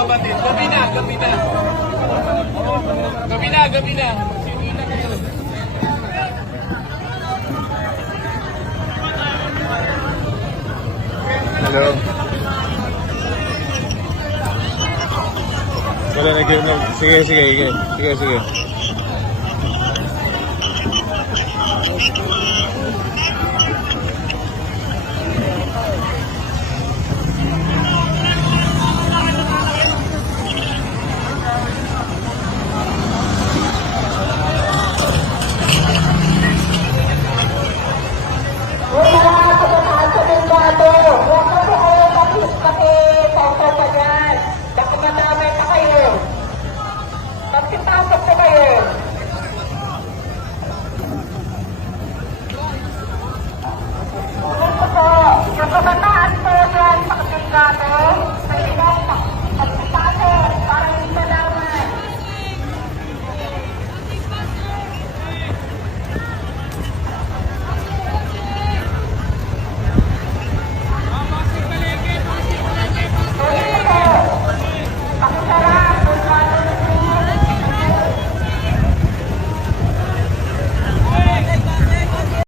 kapatid. Gabi na, gabi na. Gabi na, gabi na. Hello. Wala na game na. Sige, sige, sige. Sige, sige.